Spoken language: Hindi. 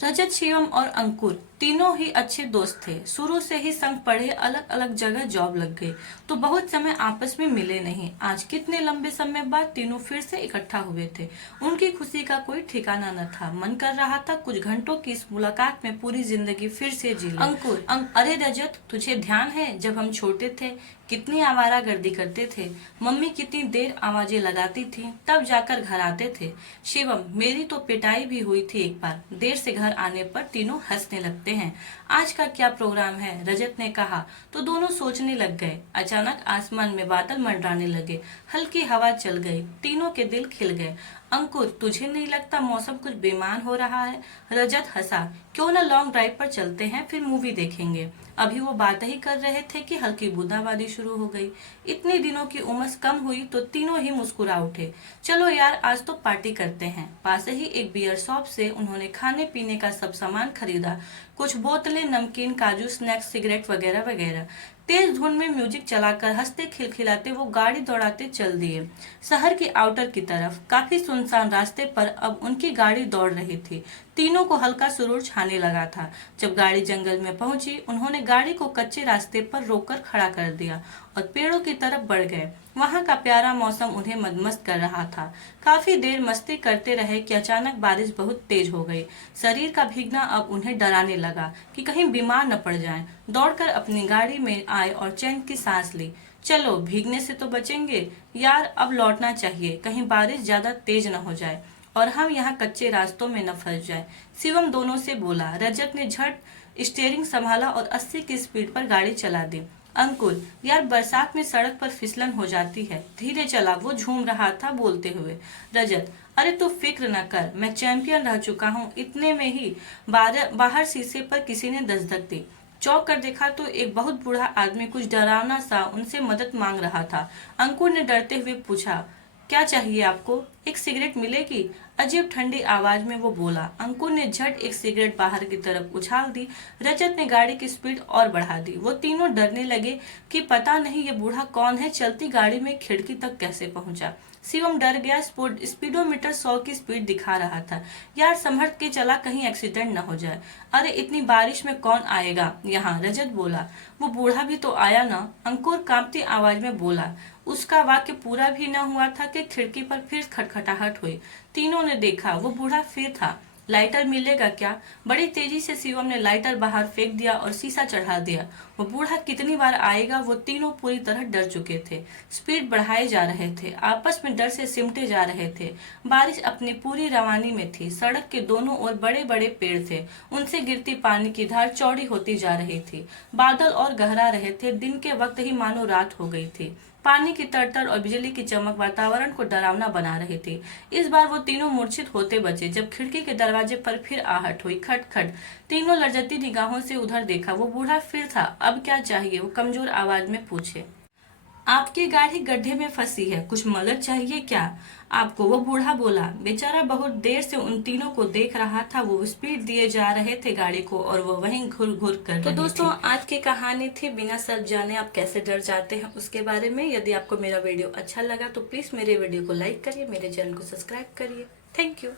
रजत, शिवम और अंकुर तीनों ही अच्छे दोस्त थे। शुरू से ही संग पढ़े, अलग अलग जगह जॉब लग गई, तो बहुत समय आपस में मिले नहीं। आज कितने लंबे समय बाद तीनों फिर से इकट्ठा हुए थे। उनकी खुशी का कोई ठिकाना न था। मन कर रहा था कुछ घंटों की इस मुलाकात में पूरी जिंदगी फिर से जी ले। अंकुर, अरे रजत, तुझे ध्यान है जब हम छोटे थे कितनी आवारागर्दी करते थे। मम्मी कितनी देर आवाजें लगाती थी, तब जाकर घर आते थे। शिवम, मेरी तो पिटाई भी हुई थी एक बार। देर से घर आने पर तीनों हंसने लगते हैं। आज का क्या प्रोग्राम है, रजत ने कहा तो दोनों सोचने लग गए। अचानक आसमान में बादल मंडराने लगे, हल्की हवा चल गई, तीनों के दिल खिल गए। अंकुर, तुझे नहीं लगता मौसम कुछ बेईमान हो रहा है? रजत हंसा। क्यों ना लॉन्ग ड्राइव पर चलते हैं, फिर मूवी देखेंगे। अभी वो बात ही कर रहे थे कि हल्की बूंदाबांदी शुरू हो गई। इतने दिनों की उमस कम हुई तो तीनों ही मुस्कुरा उठे। चलो यार, आज तो पार्टी करते हैं। पास ही एक बियर शॉप से उन्होंने खाने पीने का सब सामान खरीदा, कुछ बोतलें, नमकीन, काजू, स्नैक्स, सिगरेट वगैरह वगैरह। तेज धुन में म्यूजिक चलाकर हंसते खिलखिलाते वो गाड़ी दौड़ाते चल दिए शहर की आउटर की तरफ। काफी सुनसान रास्ते पर अब उनकी गाड़ी दौड़ रही थी। तीनों को हल्का सुरूर छाने लगा था। जब गाड़ी जंगल में पहुंची, उन्होंने गाड़ी को कच्चे रास्ते पर रोककर खड़ा कर दिया और पेड़ों की तरफ बढ़ गए। वहां का प्यारा मौसम उन्हें मदमस्त कर रहा था। काफी देर मस्ती करते रहे कि अचानक बारिश बहुत तेज हो गई। शरीर का भीगना अब उन्हें डराने लगा कि कहीं बीमार न पड़ जाएं। दौड़कर अपनी गाड़ी में आए और चैन की सांस ली। चलो, भीगने से तो बचेंगे यार, अब लौटना चाहिए, कहीं बारिश ज्यादा तेज न हो जाए और हम यहाँ कच्चे रास्तों में न फंस जाए। शिवम दोनों से बोला। रजत ने झट स्टीयरिंग संभाला और 80 की स्पीड पर गाड़ी चला दी। अंकुर, यार बरसात में सड़क पर फिसलन हो जाती है, धीरे चला, वो झूम रहा था बोलते हुए। रजत, अरे तू फिक्र न कर, मैं चैंपियन रह चुका हूँ। इतने में ही बाहर शीशे पर किसी ने दस्तक दी। चौंक कर देखा तो एक बहुत बूढ़ा आदमी कुछ डरावना सा उनसे मदद मांग रहा था। अंकुर ने डरते हुए पूछा, क्या चाहिए आपको? एक सिगरेट मिलेगी? अजीब ठंडी आवाज में वो बोला। अंकुर ने झट एक सिगरेट बाहर की तरफ उछाल दी। रजत ने गाड़ी की स्पीड और बढ़ा दी। वो तीनों डरने लगे कि पता नहीं ये बूढ़ा कौन है, चलती गाड़ी में खिड़की तक कैसे पहुंचा। शिवम डर गया। स्पीडोमीटर 100 की स्पीड दिखा रहा था। यार संभल के चला, कहीं एक्सीडेंट न हो जाए। अरे इतनी बारिश में कौन आएगा यहाँ, रजत बोला। वो बूढ़ा भी तो आया ना, अंकुर कांपती आवाज में बोला। उसका वाक्य पूरा भी न हुआ था कि खिड़की पर फिर खटखटाहट हुई। तीनों ने देखा, वो बूढ़ा फिर था। लाइटर मिलेगा क्या? बड़ी तेजी से शिवम ने लाइटर बाहर फेंक दिया और शीशा चढ़ा दिया। वो बूढ़ा कितनी बार आएगा? वो तीनों पूरी तरह डर चुके थे। स्पीड बढ़ाए जा रहे थे, आपस में डर से सिमटे जा रहे थे। बारिश अपनी पूरी रवानी में थी। सड़क के दोनों ओर बड़े बड़े पेड़ थे, उनसे गिरती पानी की धार चौड़ी होती जा रही थी। बादल और गहरा रहे थे। दिन के वक्त ही मानो रात हो गई थी। पानी की तड़तड़ और बिजली की चमक वातावरण को डरावना बना रही थी। इस बार वो तीनों मूर्छित होते बचे जब खिड़की के दरवाजे पर फिर आहट हुई, खट खट। तीनों लज्जती निगाहों से उधर देखा। वो बूढ़ा फिर था। अब क्या चाहिए? वो कमजोर आवाज में पूछे। आपकी गाड़ी गड्ढे में फंसी है, कुछ मदद चाहिए क्या आपको? वो बूढ़ा बोला। बेचारा बहुत देर से उन तीनों को देख रहा था। वो स्पीड दिए जा रहे थे गाड़ी को और वो वहीं घुर घुर कर तो दोस्तों, आज की कहानी थी बिना सब जाने आप कैसे डर जाते हैं उसके बारे में। यदि आपको मेरा वीडियो अच्छा लगा तो प्लीज मेरे वीडियो को लाइक करिए, मेरे चैनल को सब्सक्राइब करिए। Thank you.